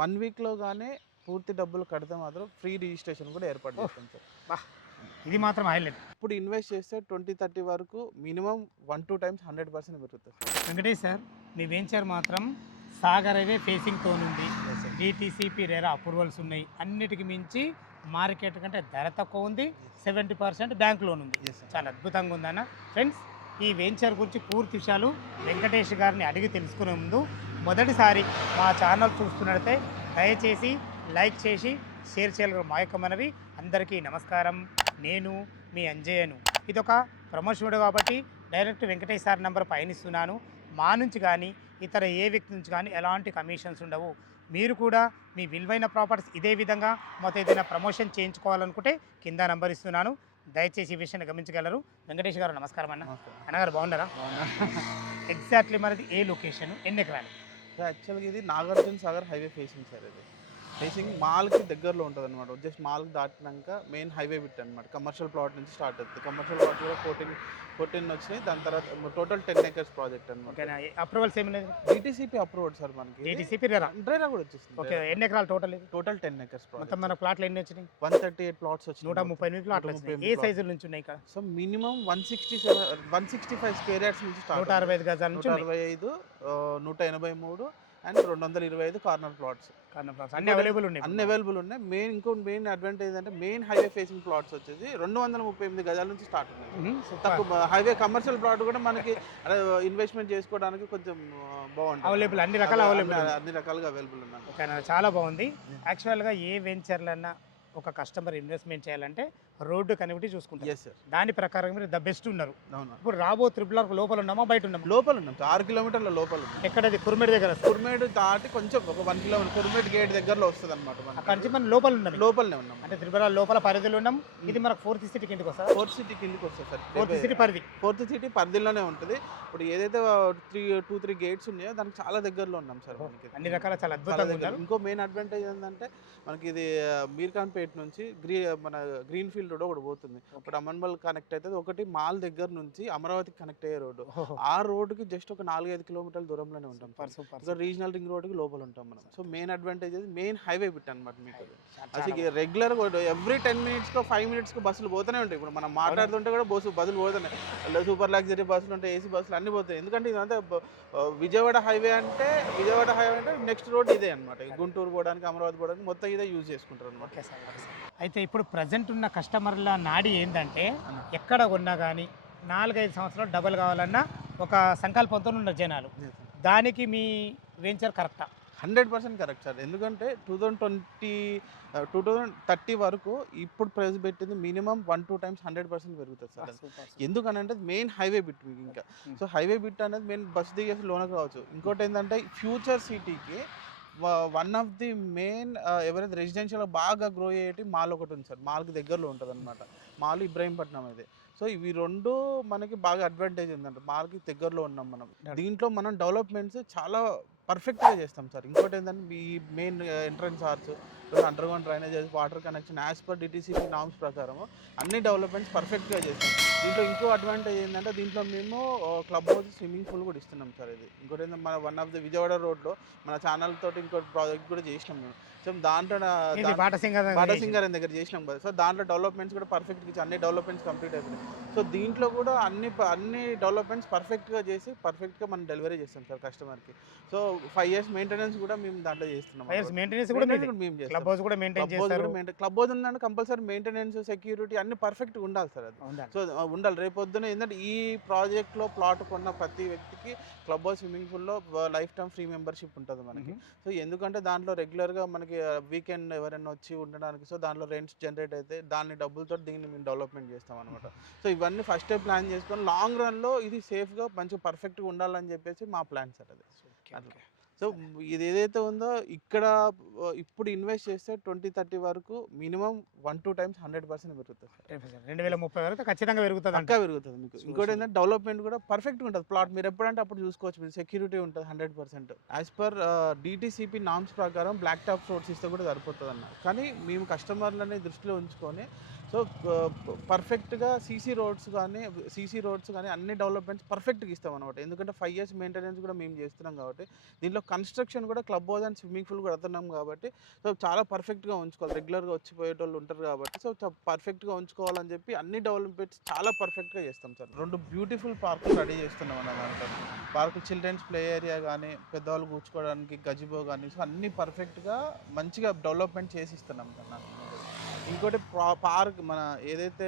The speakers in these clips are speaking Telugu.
1 వీక్‌లోగానే పూర్తి డబ్బులు కడితే మాత్రం ఫ్రీ రిజిస్ట్రేషన్ కూడా ఏర్పాటు చేస్తాం సార్. వాహ్! ఇది మాత్రం హైలైట్. ఇప్పుడు ఇన్వెస్ట్ చేస్తే 20, 30 వరకు మినిమమ్ 1, 2 టైమ్స్ 100% పెరుగుతది. వెంకటేష్ సార్, మీ వెంచర్ మాత్రం సాగర్ హైవే ఫేసింగ్‌తోనుంది. డీటీసీపీ రెరా అప్రూవల్స్ ఉన్నాయి. అన్నిటికి మించి మార్కెట్ కంటే ధర తక్కువ ఉంది. 70% బ్యాంక్ లోన్ ఉంది. Yes sir. చాలా అద్భుతంగా ఉందన్న. ఫ్రెండ్స్, ఈ వెంచర్ గురించి పూర్తి విషయాలు వెంకటేష్ గారిని అడిగి తెలుసుకునే ముందు మొదటిసారి మా ఛానల్ చూస్తున్నట్లయితే దయచేసి లైక్ చేసి షేర్ చేయాలి. మా యొక్క మనవి. అందరికీ నమస్కారం. నేను మీ అంజయ్యను. ఇదొక ప్రమోషన్ వీడియో కాబట్టి డైరెక్ట్ వెంకటేష్ సార్ నెంబర్ పయనిస్తున్నాను. మా నుంచి కానీ ఇతర ఏ వ్యక్తి నుంచి కానీ ఎలాంటి కమిషన్స్ ఉండవు. మీరు కూడా మీ విలువైన ప్రాపర్టీస్ ఇదే విధంగా మొత్తం ఏదైనా ప్రమోషన్ చేయించుకోవాలనుకుంటే కింద నంబర్ ఇస్తున్నాను. దయచేసి ఈ విషయాన్ని గమనించగలరు. వెంకటేష్ గారు నమస్కారం అన్న. నమస్తే. అన్నగారు బాగున్నారా? ఎగ్జాక్ట్లీ మనది ఏ లొకేషన్, ఎన్ని ఎకరాలు? సార్ యాక్చువల్‌గా ఇది Nagarjuna Sagar highway facing sir ఇది. ఫేసింగ్ మాల్‌కి దగ్గరలో ఉంటదనమాట. జస్ట్ మాల్‌కి దాటినాక మెయిన్ హైవే బిట్ అనమాట. కమర్షియల్ ప్లాట్ నుంచి స్టార్ట్ అవుతుంది. కమర్షియల్ ప్లాట్ కూడా 14 వచ్చినాయి. దాని తర్వాత టోటల్ 10 ఎకర్స్ ప్రాజెక్ట్ అనమాట. ఓకేనా? అప్రూవల్స్ ఏమి లేదు? డీటీసీపీ అప్రూవ్డ్ సార్ మనకి. డీటీసీపీ రెరా డ్రైరా కూడా వచ్చేసింది. ఓకే. ఎన్ని ఎకరాలు టోటల్ ఇది? టోటల్ 10 ఎకర్స్ మొత్తం ప్రాజెక్ట్. మన ప్లాట్లు ఎన్ని వచ్చినాయి? 138 ప్లాట్స్ వచ్చినాయి. 138 ప్లాట్లు వచ్చినాయి. ఏ సైజుల నుంచి ఉన్నాయి ఇక్కడ? సో మినిమం 165 స్క్వేర్ యార్డ్స్ నుంచి స్టార్ట్. 165 గజాల నుంచి ఉన్నాయి. 165, 183 and 225 corner plots. Corner plots అన్ని అవైలబుల్ ఉన్నాయి. అన్ని అవైలబుల్ ఉన్నాయి. మెయిన్ అడ్వాంటేజ్ అంటే మెయిన్ హైవే ఫేసింగ్ ప్లాట్స్ వచ్చేసి 238 గజాల నుంచి స్టార్ట్ ఉన్నాయి. తక్కువ హైవే కమర్షియల్ ప్లాట్ కూడా మనకి ఇన్వెస్ట్మెంట్ చేసుకోవడానికి కొంచెం బాగుంటుంది. అవైలబుల్ అన్ని రకాల అవైలబుల్ అన్ని రకాలుగా అవైలబుల్ ఉన్నాయి. ఓకేనా? చాలా బాగుంది. యాక్చువల్గా ఏ వెంచర్లన్నా ఒక కస్టమర్ ఇన్వెస్ట్మెంట్ చేయాలంటే రోడ్డు కనెక్టివిటీ చూసుకుంటారు. Yes sir. దాని ప్రకారం మీరు ద బెస్ట్ ఉన్నారు. అవును. ఇప్పుడు రాబో త్రిపుల్ లోపల ఉన్నామా బయట ఉన్నామా? లోపల ఉన్నాం. 6 కిలోమీటర్ల లోపల ఉన్నాం. ఎక్కడది? కుర్మేడ్ దగ్గర. కుర్మేడు దాటి కొంచెం ఒక 1 కిలోమీటర్ కుర్మేడు గేట్ దగ్గరలో వస్తుంది అనమాట. అక్కడ నుంచి మనం లోపల ఉన్నాం. లోపలనే ఉన్నాం. అంటే త్రిపుర లోపల పరిధిలో ఉన్నాం. ఇది మనకు 4th సిటీ కిందకి వస్తుంది. 4th సిటీ కిందకి వస్తుంది సార్. 4th సిటీ పరిధి. 4th సిటీ పరిధిలోనే ఉంటుంది. ఇప్పుడు ఏదైతే 2-3 గేట్స్ ఉన్నాయో దానికి చాలా దగ్గరలో ఉన్నాం సార్. మనకి అన్ని రకాల చాలా చాలా అద్భుతంగా దగ్గర. ఉన్నారు. ఇంకో మెయిన్ అడ్వాంటేజ్ ఏంటంటే మనకి ఇది మీర్ఖాన్పేట నుంచి మన గ్రీన్ ఫీల్డ్ రోడ్ ఒకటి పోతుంది. ఒకటి అమన్బల్ కనెక్ట్ అవుతుంది. ఒకటి మాల్ దగ్గర నుంచి అమరావతికి కనెక్ట్ అయ్యే రోడ్డు. ఆ రోడ్డుకి జస్ట్ ఒక 4-5 కిలోమీటర్ల దూరంలోనే ఉంటాం. ఇంకా రీజనల్ రింగ్ రోడ్కి లోపల ఉంటాం మనం. So main advantage main highway bit అనమాట. మీకు అసలు రెగ్యులర్ ఎవ్రీ 10 మినిట్స్కో 5 మినిట్స్కో బస్సులు పోతూనే ఉంటాయి. ఇప్పుడు మనం మాట్లాడుతుంటే కూడా బస్సులు పోతున్నాయి. సూపర్ లగ్జరీ బస్సులు ఉంటాయి, ఏసీ బస్సులు అన్ని పోతాయి. ఎందుకంటే ఇదంతా విజయవాడ హైవే అంటే నెక్స్ట్ రోడ్ ఇదే అనమాట. గుంటూరు పోవడానికి, అమరావతి పోవడానికి మొత్తం ఇదే యూజ్ చేసుకుంటారు అనమాట. అయితే ఇప్పుడు ప్రజెంట్ ఉన్న కస్టమర్ల నాడి ఏంటంటే ఎక్కడ కొన్నా కానీ 4-5 సంవత్సరాలు డబల్ కావాలన్నా ఒక సంకల్పంతో ఉన్న జనాలు. దానికి మీ వెంచర్ కరెక్టా? 100% కరెక్ట్ సార్. ఎందుకంటే 2030 వరకు ఇప్పుడు ప్రైస్ పెట్టింది మినిమం 1-2 టైమ్స్ 100% పెరుగుతుంది సార్. ఎందుకనంటే మెయిన్ హైవే బిట్ మీకు. ఇంకా సో హైవే బిట్ అనేది మెయిన్ బస్ దిగేసి లోనకి రావచ్చు. ఇంకోటి ఏంటంటే ఫ్యూచర్ సిటీకి వన్ ఆఫ్ ది మెయిన్ ఎవరైతే రెసిడెన్షియల్ బాగా గ్రో అయ్యేటి మాల్ ఒకటి ఉంది సార్. మాల్కి దగ్గరలో ఉంటుంది అనమాట. మాల్ ఇబ్రాహీంపట్నం ఇది. సో ఇవి రెండు మనకి బాగా అడ్వాంటేజ్ ఉందంట. మాల్కి దగ్గరలో ఉన్నాం మనం. దీంట్లో మనం డెవలప్మెంట్స్ చాలా పర్ఫెక్ట్గా చేస్తాం సార్. ఇంకోటి ఏంటంటే ఈ main entrance arch, under ground drainages, water connection as per DTCP norms ప్రకారం అన్ని డెవలప్మెంట్స్ పర్ఫెక్ట్గా చేస్తాం. దీంట్లో ఇంకో అడ్వాంటేజ్ ఏంటంటే దీంట్లో మేము క్లబ్ హౌస్, స్విమ్మింగ్ పూల్ కూడా ఇస్తున్నాం సార్. ఇది ఇంకోటి ఏంటంటే మన వన్ ఆఫ్ ది విజయవాడ రోడ్లో మన ఛానల్ తోటి ఇంకోటి ప్రాజెక్ట్ కూడా చేసినాం మేము. సో దాంట్లో బాటసింగారం దగ్గర చేసినాం కదా. సో దాంట్లో డెవలప్మెంట్స్ కూడా పర్ఫెక్ట్గా అన్ని డెవలప్మెంట్స్ కంప్లీట్ అయిపోయినాయి. సో దీంట్లో కూడా అన్ని డెవలప్మెంట్స్ పర్ఫెక్ట్గా చేసి పర్ఫెక్ట్గా మనం డెలివరీ చేస్తాం సార్ కస్టమర్కి. సో 5 years మెయింటెనెన్స్ కూడా మేము దాంట్లో చేస్తున్నాం. మేము క్లబ్ హౌస్ కూడా మెయింటైన్ చేస్తారు. క్లబ్ హౌస్ ఉందంటే కంపల్సరీ మెయింటెనెన్స్, సెక్యూరిటీ అన్ని పర్ఫెక్ట్గా ఉండాలి సార్. అది సో ఉండాలి. రేపొద్దున ఏంటంటే ఈ ప్రాజెక్ట్లో ప్లాట్ కొన్న ప్రతి వ్యక్తికి క్లబ్ హౌస్, స్విమ్మింగ్ పూల్లో లైఫ్ టైమ్ ఫ్రీ మెంబర్షిప్ ఉంటుంది మనకి. సో ఎందుకంటే దాంట్లో రెగ్యులర్గా మనకి వీకెండ్ ఎవరైనా వచ్చి ఉండడానికి, సో దాంట్లో రెంట్స్ జనరేట్ అయితే దాని డబ్బులతో దీన్ని మేము డెవలప్మెంట్ చేస్తాం అనమాట. సో ఇవన్నీ ఫస్టే ప్లాన్ చేసుకొని లాంగ్ రన్లో ఇది సేఫ్గా మంచిగా పర్ఫెక్ట్గా ఉండాలని చెప్పేసి మా ప్లాన్ సార్ అది. సో ఇది ఏదైతే ఉందో ఇక్కడ ఇప్పుడు ఇన్వెస్ట్ చేస్తే 20-30 వరకు మినిమం 1-2 టైమ్స్ 100% పెరుగుతుంది. 2030 వరకు ఖచ్చితంగా పెరుగుతుంది. పక్కా పెరుగుతుంది మీకు. ఇంకోటి ఏంటంటే డెవలప్మెంట్ కూడా పర్ఫెక్ట్గా ఉంటుంది. ప్లాట్ మీరు ఎప్పుడంటే అప్పుడు చూసుకోవచ్చు. మీరు సెక్యూరిటీ ఉంటుంది 100%. యాజ్ పర్ డిటీసీపీ నామ్స్ ప్రకారం బ్లాక్ టాప్ ఫ్లోర్స్ ఇస్తే కూడా సరిపోతుంది అన్న. కానీ మేము కస్టమర్లని దృష్టిలో ఉంచుకొని సో పర్ఫెక్ట్గా సీసీ రోడ్స్ కానీ అన్ని డెవలప్మెంట్స్ పర్ఫెక్ట్గా ఇస్తాం అనమాట. ఎందుకంటే 5 years మెయింటెనెన్స్ కూడా మేము చేస్తున్నాం కాబట్టి, దీంట్లో కన్స్ట్రక్షన్ కూడా club house and swimming pool కూడా కడుతున్నాం కాబట్టి, సో చాలా పర్ఫెక్ట్గా ఉంచుకోవాలి. రెగ్యులర్గా వచ్చిపోయేటోళ్ళు ఉంటారు కాబట్టి, సో పర్ఫెక్ట్గా ఉంచుకోవాలని చెప్పి అన్ని డెవలప్మెంట్స్ చాలా పర్ఫెక్ట్గా చేస్తాం సార్. 2 బ్యూటిఫుల్ పార్కులు రెడీ చేస్తున్నాం అన్నమాట. పార్కు చిల్డ్రన్స్ ప్లే ఏరియా కానీ, పెద్దవాళ్ళు కూర్చోవడానికి గజిబో కానీ, సో అన్నీ పర్ఫెక్ట్గా మంచిగా డెవలప్మెంట్ చేసి ఇస్తున్నాం కన్నా. ఇంకోటి పార్క్ మన ఏదైతే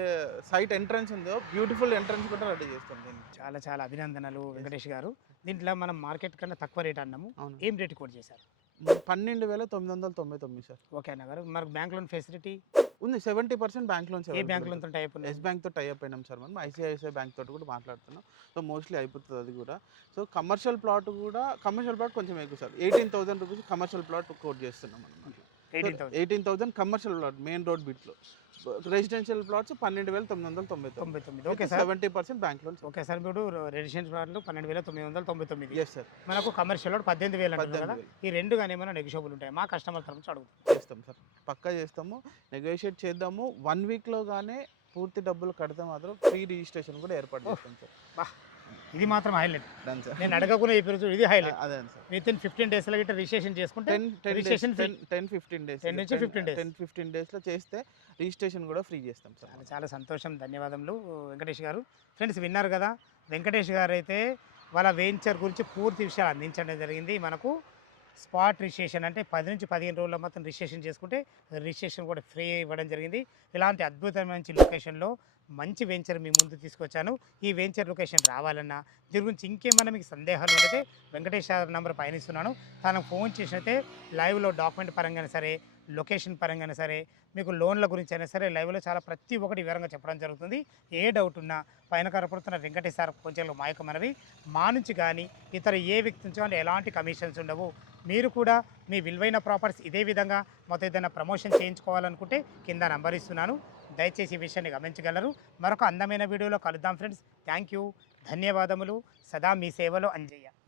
సైట్ ఎంట్రన్స్ ఉందో బ్యూటిఫుల్ ఎంట్రన్స్ కూడా రెడీ చేస్తాం దీన్ని. చాలా చాలా అభినందనలు వెంకటేష్ గారు. దీంట్లో మనం మార్కెట్ కన్నా తక్కువ రేట్ అన్నాము. అవును. ఏం రేట్ కోట్ చేశారు? 12,999 సార్. ఓకే అన్న గారు. మనకు బ్యాంక్ లోన్ ఫెసిలిటీ ఉంది. 70% బ్యాంక్ లోన్స్. ఏ బ్యాంక్ లోన్ టైప్ ఉన్నాయి? ఎస్ బ్యాంక్తో టైప్ అయినాం సార్. మనం ఐసిఐసిఐ బ్యాంక్ తోటి కూడా మాట్లాడుతున్నాం. సో మోస్ట్లీ అయిపోతుంది అది కూడా. సో కమర్షియల్ ప్లాట్ కొంచెం ఎక్కువ sir. 18,000 rupees commercial plot quote చేస్తున్నాం అనమాట. 18,000 కమర్షియల్ ప్లాట్ మెయిన్ రోడ్ బిట్లో. Residential plots 12,999. Okay sir. 70% bank loans. Okay sir. ఇప్పుడు రెసిడెన్షియల్ ప్లాట్లు 12,999. Yes sir. మనకు కమర్షియల్ 18,000 అంటారు కదా. 18,000. ఈ రెండు కానీ ఏమైనా నెగోషియబుల్ ఉంటాయి? మా కస్టమర్ తరఫు నుంచి అడుగుతాం. చేస్తాం సార్, పక్కా చేస్తాము, నెగోషియేట్ చేద్దాము. 1 weekలో కానీ పూర్తి డబ్బులు కడితే మాత్రం ఫ్రీ రిజిస్ట్రేషన్ కూడా ఏర్పాటు చేస్తాం సార్. ఇది మాత్రం హైలైట్. Done sir. నేను అడగకుండా చెప్పారు చూడు, ఇది హైలైట్. అదే సార్. విత్ ఇన్ 15 days లో గిట్ట రిజిస్ట్రేషన్ చేసుకుంటే 10-15 days 10 నుంచి 15 days. 10-15 daysలో చేస్తే రిజిస్ట్రేషన్ కూడా ఫ్రీ చేస్తాం సార్. చాలా చాలా సంతోషం, ధన్యవాదములు వెంకటేష్ గారు. ఫ్రెండ్స్ విన్నారు కదా, వెంకటేష్ గారు అయితే వాళ్ళ వెంచర్ గురించి పూర్తి విషయాలు అందించడం జరిగింది. మనకు స్పాట్ రిజిస్ట్రేషన్ అంటే 10 నుంచి 15 రోజుల్లో మొత్తం రిజిస్ట్రేషన్ చేసుకుంటే రిజిస్ట్రేషన్ కూడా ఫ్రీ ఇవ్వడం జరిగింది. ఇలాంటి అద్భుతమైన లొకేషన్లో మంచి వెంచర్ మీ ముందు తీసుకొచ్చాను. ఈ వెంచర్ లొకేషన్ రావాలన్నా దీని గురించి ఇంకేమైనా మీకు సందేహాలు ఉంటే వెంకటేష్ నంబర్ పైన ఇస్తున్నాను. తనకు ఫోన్ చేసినైతే లైవ్లో డాక్యుమెంట్ పరంగానే సరే, లొకేషన్ పరంగానే సరే, మీకు లోన్ల గురించి అయినా సరే లైవ్లో చాలా ప్రతి ఒక్కటి వివరంగా చెప్పడం జరుగుతుంది. ఏ డౌట్ ఉన్నా పైన కనపడుతున్న వెంకటేష్ సార్ కొంచెం మా యొక్క మనవి, మా నుంచి కానీ ఇతర ఏ వ్యక్తి నుంచి కానీ ఎలాంటి కమిషన్స్ ఉండవు. మీరు కూడా మీ విలువైన ప్రాపర్టీస్ ఇదే విధంగా మొత్తం ఏదైనా ప్రమోషన్ చేయించుకోవాలనుకుంటే కింద నంబర్ ఇస్తున్నాను, దయచేసి ఈ విషయాన్ని గమనించగలరు. మరొక అందమైన వీడియోలో కలుద్దాం ఫ్రెండ్స్. థ్యాంక్ యూ, ధన్యవాదములు. సదా మీ సేవలో అంజయ్య.